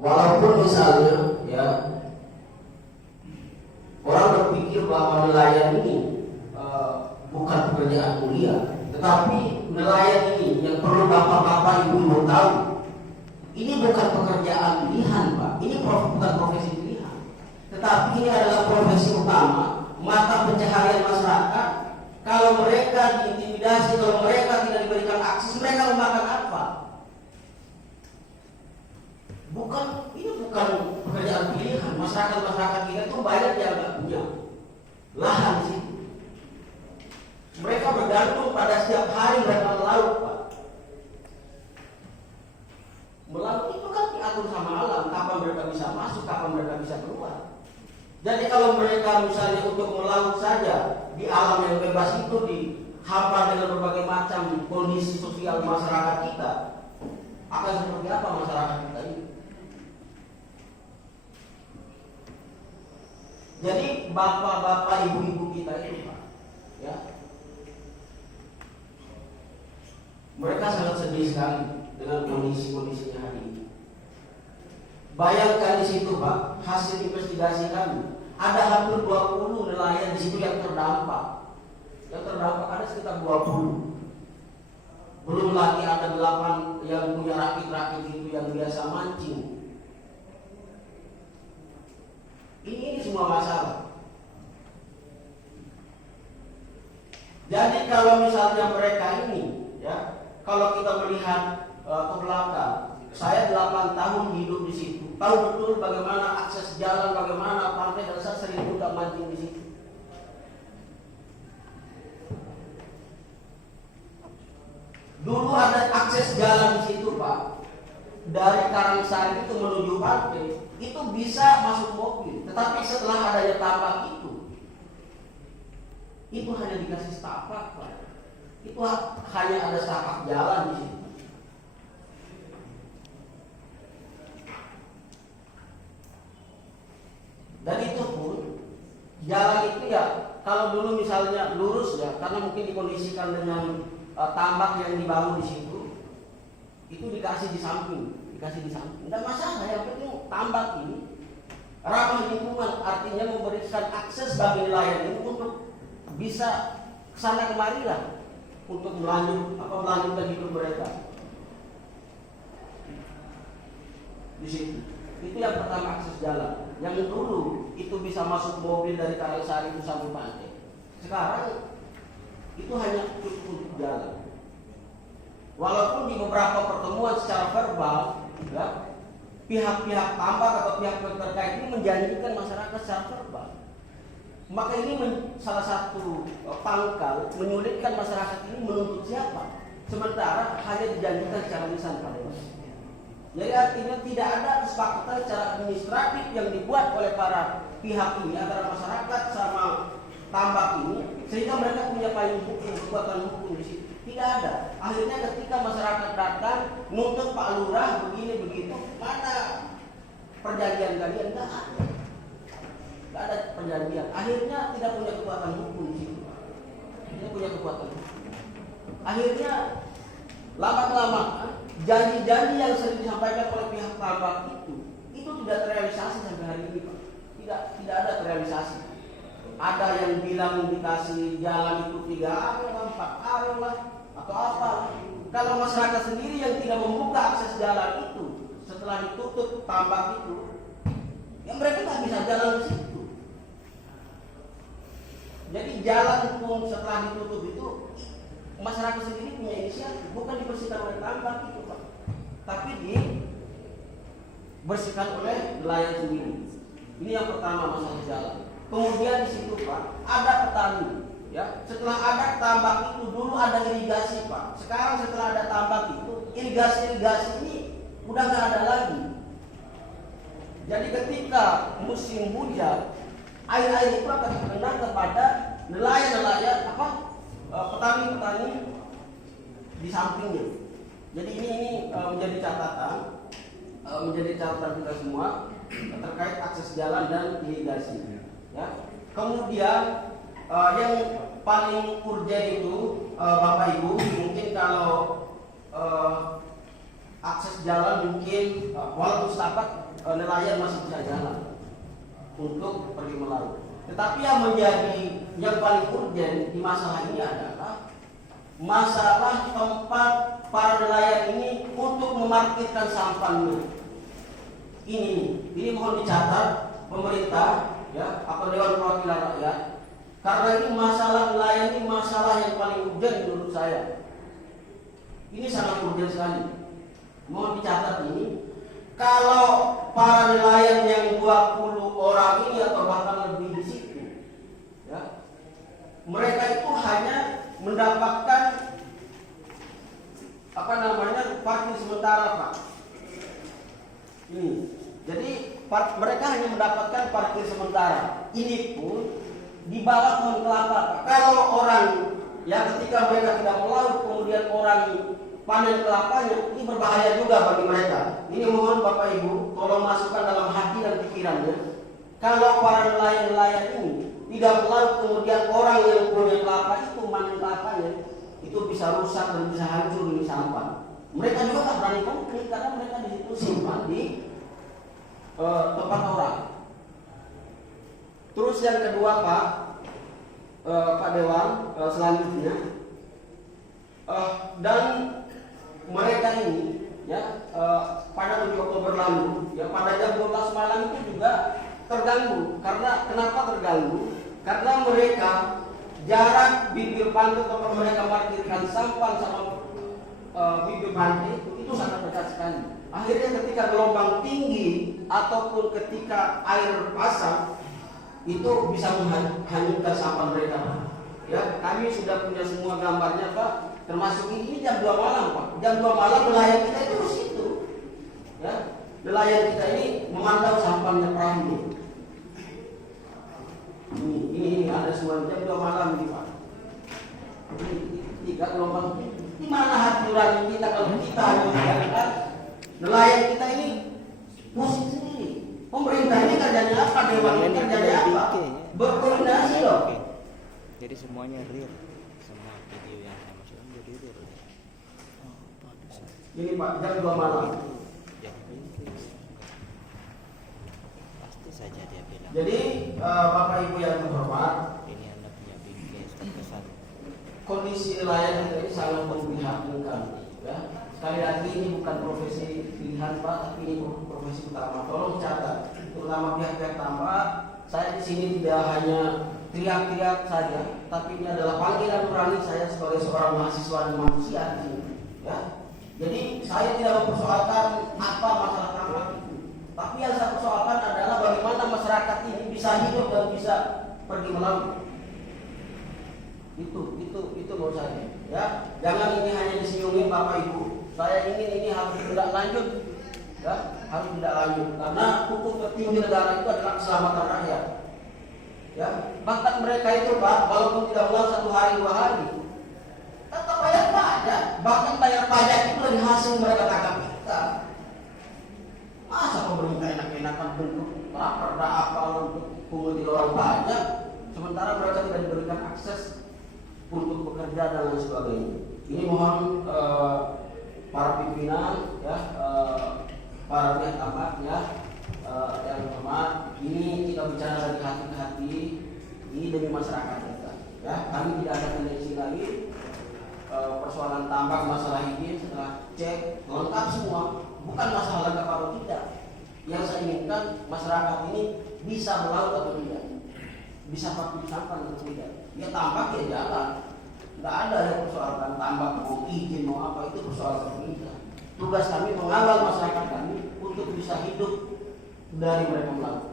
Walaupun misalnya ya orang berpikir bahwa nelayan ini bukan pekerjaan mulia, tetapi nelayan ini yang perlu bapak-bapak ibu tahu, ini bukan pekerjaan pilihan, Pak. Ini bukan profesi pilihan, tetapi ini adalah profesi utama, mata pencaharian masyarakat. Kalau mereka diintimidasi, kalau mereka tidak diberikan akses, mereka mau makan apa? Ini bukan pekerjaan pilihan. Masyarakat kita itu banyak yang nggak punya lahan di situ. Mereka bergantung pada setiap hari mereka melaut, Pak. Melaut itu kan diatur sama alam, kapan mereka bisa masuk, kapan mereka bisa keluar. Jadi kalau mereka misalnya untuk melaut saja di alam yang bebas itu dihampar dengan berbagai macam kondisi sosial masyarakat kita, akan seperti apa masyarakat kita ini? Jadi bapak-bapak, ibu-ibu kita ini, Pak, ya, mereka sangat sedih sekali dengan kondisi-kondisinya hari ini. Bayangkan di situ, Pak, hasil investigasi kami, ada hampir 20 nelayan di situ yang terdampak. Yang terdampak ada sekitar 20. Belum lagi ada 8 yang punya rakit-rakit itu yang biasa mancing. Ini semua masalah. Jadi kalau misalnya mereka ini, ya, kalau kita melihat ke belakang, saya 8 tahun hidup di situ, tahu betul bagaimana akses jalan, bagaimana pantai, dan saya sering juga mancing di situ. Dulu ada akses jalan di situ, Pak. Dari Karangsari itu menuju pantai, itu bisa masuk mobil. Tetapi setelah adanya tambak itu hanya dikasih setapak, Pak. Itu hanya ada setapak jalan di situ. Dan itu pun jalan itu ya, kalau dulu misalnya lurus ya, karena mungkin dikondisikan dengan tambak yang dibangun di situ, itu dikasih di samping. Tidak masalah, yang penting tambak ini ramah lingkungan, artinya memberikan akses bagi nelayan ini untuk bisa kesana kemari lah, untuk melanjutkan hidup mereka di situ. Itu yang pertama, akses jalan. Yang dulu itu bisa masuk mobil dari Karangsari itu sampai pantai. Sekarang itu hanya cukup untuk jalan. Walaupun di beberapa pertemuan secara verbal, ya, pihak-pihak tambak atau pihak terkait ini menjanjikan masyarakat secara verbal. Maka ini salah satu pangkal menyulitkan masyarakat ini menuntut siapa. Sementara hanya dijanjikan secara lisan, Pak. Jadi artinya tidak ada kesepakatan secara administratif yang dibuat oleh para pihak ini antara masyarakat sama tambak ini, sehingga mereka punya payung hukum, kekuatan hukum di situ. Tidak ada. Akhirnya ketika masyarakat datang nuntut Pak Lurah begini begitu, mana perjanjian kalian? Tidak ada. Tidak ada perjanjian. Akhirnya tidak punya kekuatan hukum di situ. Tidak punya kekuatan hukum. Akhirnya lama-kelamaan janji-janji yang sering disampaikan oleh pihak tambak itu tidak terrealisasi sampai hari ini, Pak. Tidak ada terrealisasi. Ada yang bilang dikasih jalan itu 3 aro lah, 4 aro lah, atau apa. Kalau masyarakat sendiri yang tidak membuka akses jalan itu setelah ditutup tambak itu, ya mereka nggak bisa jalan di situ. Jadi jalan pun setelah ditutup itu masyarakat sendiri punya inisiatif, bukan dibersihkan oleh tambak itu, Pak, tapi dibersihkan oleh nelayan sendiri. Ini yang pertama, masalah jalan. Kemudian di situ, Pak, ada petani. Ya, setelah ada tambak itu dulu ada irigasi, Pak. Sekarang setelah ada tambak itu, irigasi ini udah nggak ada lagi. Jadi ketika musim hujan, air itu akan kena kepada nelayan petani-petani di sampingnya. Jadi ini menjadi catatan kita semua terkait akses jalan dan irigasi. Ya. Kemudian yang paling urgen itu Bapak Ibu, mungkin kalau akses jalan mungkin walaupun setapak nelayan masih bisa jalan untuk pergi melaut. Tetapi yang paling urgen di masalah ini adalah masalah tempat para nelayan ini untuk memarkirkan sampahnya. Ini mohon dicatat pemerintah, ya, atau Dewan Perwakilan Rakyat, karena ini masalah nelayan ini masalah yang paling urgen menurut saya. Ini sangat urgen sekali. Mohon dicatat ini. Kalau para nelayan yang 20 orang ini atau bahkan lebih di situ, ya, mereka itu hanya mendapatkan parkir sementara, Pak. Ini. Jadi mereka hanya mendapatkan parkir sementara. Ini pun di bawah pohon kelapa, Pak. Kalau orang, ya, ketika mereka tidak melaut kemudian orang panen kelapanya, ini berbahaya juga bagi mereka. Ini mohon Bapak Ibu tolong masukkan dalam hati dan pikirannya. Kalau para nelayan-nelayan ini tidak melaut kemudian orang yang punya kelapa itu panen kelapanya, itu bisa rusak dan bisa hancur ini sampah. Mereka juga tak berani komplain karena mereka di situ simpan di tempat orang. Terus yang kedua, Pak Dewan, selanjutnya dan mereka ini, ya, pada 7 Oktober lalu, ya, pada jam 12 malam itu juga terganggu. Karena kenapa terganggu? Karena mereka jarak bibir pantai tempat mereka parkirkan sampah sama bibir pantai itu sangat dekat sekali. Akhirnya ketika gelombang tinggi ataupun ketika air pasang itu bisa menghanyutkan sampah mereka. Ya, kami sudah punya semua gambarnya, Pak. Termasuk ini jam 2 malam, Pak. Jam 2 malam nelayan kita itu di situ. Ya, nelayan kita ini memantau sampahnya perahu. Ini ada semua jam 2 malam ini, Pak. Ini 3 gelombang. Di mana hati nurani kita kalau kita hanya mengatakan nelayan kita ini pusing sendiri. Pemerintah ini kerjanya apa? Dewan ini kerjanya apa? Berkoordinasi loh. Jadi semuanya real. Semua video yang saya masukkan jadi real. Ini Pak, jam 2 malam. Pasti saja dia bilang. Jadi Bapak Ibu yang terhormat, ini Anda punya bingkai besar. Kondisi nelayan kita ini sangat memprihatinkan, ya. Sekali lagi ini bukan profesi pilihan, Pak, tapi ini profesi utama. Tolong catat, terutama pihak-pihak tambak. Saya di sini tidak hanya teriak-teriak saja, tapi ini adalah panggilan nurani saya sebagai seorang mahasiswa dan manusia di sini, ya. Jadi saya tidak mempersoalkan apa masalah tambak itu, tapi yang saya persoalkan adalah bagaimana masyarakat ini bisa hidup dan bisa pergi melaut. Itu menurut saya, ya. Jangan ini hanya disiungin Bapak Ibu. Saya ingin ini harus tidak lanjut, ya, harus tidak lanjut karena hukum tertinggi negara itu adalah keselamatan rakyat. Ya, bahkan mereka itu, Pak, walaupun tidak melaut 1 hari 2 hari, tetap bayar pajak. Bahkan bayar pajak itu dari hasil mereka tangkap ikan. Masa pemerintah enak-enakan bentuk perda apa untuk punguti orang pajak, sementara mereka tidak diberikan akses untuk bekerja dan lain sebagainya. Ini mohon para pimpinan, ya, para pihak tambak, ya, yang hormat, ini kita bicara dari hati ke hati, ini demi masyarakat kita, ya. Kami tidak ada tendensi lagi persoalan tambak, masalah ini setelah cek lengkap semua, bukan masalah lengkap atau tidak. Yang saya inginkan masyarakat ini bisa melaut atau tidak, bisa parkir sampah atau tidak. Ya tambak ya jalan, nggak ada yang persoalan tambak mau izin mau apa, itu persoalan kita. Tugas kami mengawal masyarakat kami untuk bisa hidup dari mereka melaut.